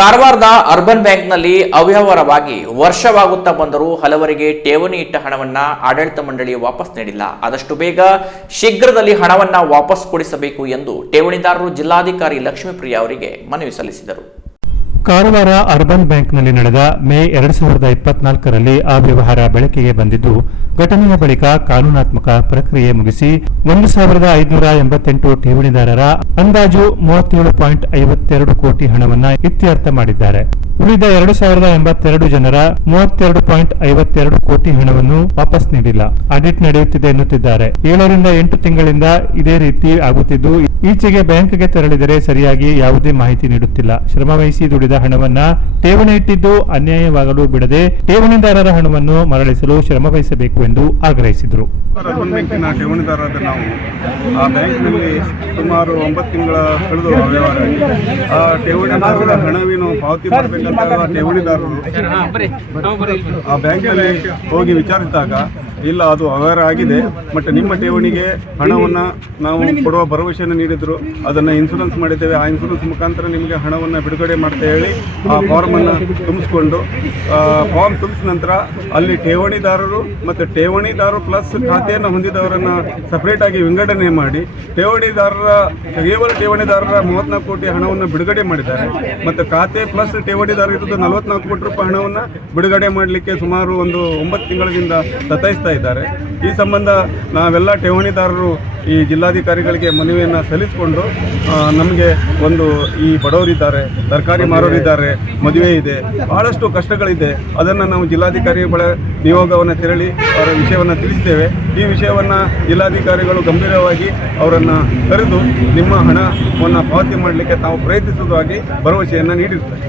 ಕಾರವಾರದ ಅರ್ಬನ್ ಬ್ಯಾಂಕ್ನಲ್ಲಿ ಅವ್ಯವಹಾರವಾಗಿ ವರ್ಷವಾಗುತ್ತಾ ಬಂದರೂ ಹಲವರಿಗೆ ಠೇವಣಿ ಇಟ್ಟ ಹಣವನ್ನ ಆಡಳಿತ ಮಂಡಳಿ ವಾಪಸ್ ನೀಡಿಲ್ಲ. ಆದಷ್ಟು ಬೇಗ ಶೀಘ್ರದಲ್ಲಿ ಹಣವನ್ನ ವಾಪಸ್ ಕೊಡಿಸಬೇಕು ಎಂದು ಠೇವಣಿದಾರರು ಜಿಲ್ಲಾಧಿಕಾರಿ ಲಕ್ಷ್ಮೀಪ್ರಿಯ ಅವರಿಗೆ ಮನವಿ ಸಲ್ಲಿಸಿದರು. ಕಾರವಾರ ಅರ್ಬನ್ ಬ್ಯಾಂಕ್ನಲ್ಲಿ ನಡೆದ ಮೇ ಎರಡ್ ಸಾವಿರದ ಇಪ್ಪತ್ನಾಲ್ಕರಲ್ಲಿ ಆ ವ್ಯವಹಾರ ಬೆಳಕಿಗೆ ಬಂದಿದ್ದು, ಘಟನೆಯ ಬಳಿಕ ಕಾನೂನಾತ್ಮಕ ಪ್ರಕ್ರಿಯೆ ಮುಗಿಸಿ ಒಂದು ಸಾವಿರದ ಐದುನೂರ ಎಂಬತ್ತೆಂಟು ಠೇವಣಿದಾರರ ಅಂದಾಜು ಮೂವತ್ತೇಳು ಪಾಯಿಂಟ್ ಐವತ್ತೆರಡು ಕೋಟಿ ಹಣವನ್ನು ಇತ್ಯರ್ಥ ಮಾಡಿದ್ದಾರೆ. ಉಳಿದ ಎರಡು ಸಾವಿರದ ಎಂಬತ್ತೆರಡು ಜನರ ಮೂವತ್ತೆರಡು ಪಾಯಿಂಟ್ ಐವತ್ತೆರಡು ಕೋಟಿ ಹಣವನ್ನು ವಾಪಸ್ ನೀಡಿಲ್ಲ. ಆಡಿಟ್ ನಡೆಯುತ್ತಿದೆ ಎನ್ನುತ್ತಿದ್ದಾರೆ. ಏಳರಿಂದ ಎಂಟು ತಿಂಗಳಿಂದ ಇದೇ ರೀತಿ ಆಗುತ್ತಿದ್ದು, ಈಚೆಗೆ ಬ್ಯಾಂಕ್ಗೆ ತೆರಳಿದರೆ ಸರಿಯಾಗಿ ಯಾವುದೇ ಮಾಹಿತಿ ನೀಡುತ್ತಿಲ್ಲ. ಶ್ರಮವಹಿಸಿ ದುಡಿದ ಹಣವನ್ನ ಠೇವಣಿ ಇಟ್ಟಿದ್ದು ಅನ್ಯಾಯವಾಗಲು ಬಿಡದೆ ಠೇವಣಿದಾರರ ಹಣವನ್ನು ಮರಳಿಸಲು ಶ್ರಮವಹಿಸಬೇಕು ಎಂದು ಆಗ್ರಹಿಸಿದರು. ಸುಮಾರು ಒಂಬತ್ತು ತಿಂಗಳ ಕಳೆದು ಆ ಠೇವಣಿದಾರರ ಹಣವೇನು ಪಾವತಿ ಮಾಡಬೇಕಂತ ಆ ಠೇವಣಿದಾರರು ಆ ಬ್ಯಾಂಕಲ್ಲಿ ಹೋಗಿ ವಿಚಾರಿಸಿದಾಗ ಇಲ್ಲ ಅದು ಅವೇರ್ ಆಗಿದೆ ಬಟ್ ನಿಮ್ಮ ಠೇವಣಿಗೆ ಹಣವನ್ನು ನಾವು ಕೊಡುವ ಭರವಸೆಯನ್ನು ನೀಡಿದ್ರು. ಅದನ್ನು ಇನ್ಸೂರೆನ್ಸ್ ಮಾಡಿದ್ದೇವೆ. ಆ ಇನ್ಸೂರೆನ್ಸ್ ಮುಖಾಂತರ ನಿಮಗೆ ಹಣವನ್ನು ಬಿಡುಗಡೆ ಮಾಡ್ತಾ ಹೇಳಿ ಆ ಫಾರ್ಮನ್ನು ತುಂಬಿಸ್ಕೊಂಡು ಫಾರ್ಮ್ ತುಂಬಿಸಿದ ನಂತರ ಅಲ್ಲಿ ಠೇವಣಿದಾರರು ಮತ್ತು ಠೇವಣಿದಾರರು ಪ್ಲಸ್ ಖಾತೆಯನ್ನು ಹೊಂದಿದವರನ್ನು ಸಪ್ರೇಟಾಗಿ ಆಗಿ ವಿಂಗಡಣೆ ಮಾಡಿ ಠೇವಣಿದಾರರ ಕೇವಲ ಠೇವಣಿದಾರರ ಮೂವತ್ನಾಲ್ಕು ಕೋಟಿ ಹಣವನ್ನು ಬಿಡುಗಡೆ ಮಾಡಿದ್ದಾರೆ. ಮತ್ತು ಖಾತೆ ಪ್ಲಸ್ ಠೇವಣಿದಾರ ಇರೋದು ನಲವತ್ನಾಲ್ಕು ಕೋಟಿ ರೂಪಾಯಿ ಹಣವನ್ನು ಬಿಡುಗಡೆ ಮಾಡಲಿಕ್ಕೆ ಸುಮಾರು ಒಂದು ಒಂಬತ್ತು ತಿಂಗಳಿಂದ ಸತಾಯಿಸ್ತಾ ಇದ್ದಾರೆ. ಈ ಸಂಬಂಧ ನಾವೆಲ್ಲ ಠೇವಣಿದಾರರು ಈ ಜಿಲ್ಲಾಧಿಕಾರಿಗಳಿಗೆ ಮನವಿಯನ್ನು ಸಲ್ಲಿಸಿಕೊಂಡು ನಮಗೆ ಒಂದು ಈ ಬಡವರಿದ್ದಾರೆ ತರಕಾರಿ ಮಾರೋರಿದ್ದಾರೆ ಮದುವೆ ಇದೆ ಬಹಳಷ್ಟು ಕಷ್ಟಗಳಿದೆ. ಅದನ್ನು ನಾವು ಜಿಲ್ಲಾಧಿಕಾರಿಗಳ ನಿಯೋಗವನ್ನು ತೆರಳಿ ಅವರ ವಿಷಯವನ್ನು ತಿಳಿಸ್ತೇವೆ. ಈ ವಿಷಯವನ್ನು ಜಿಲ್ಲಾಧಿಕಾರಿಗಳು ಗಂಭೀರವಾಗಿ ಅವರನ್ನು ಕರೆದು ನಿಮ್ಮ ಹಣವನ್ನು ಪಾವತಿ ಮಾಡಲಿಕ್ಕೆ ತಾವು ಪ್ರಯತ್ನಿಸುವುದಾಗಿ ಭರವಸೆಯನ್ನು ನೀಡಿರ್ತಾರೆ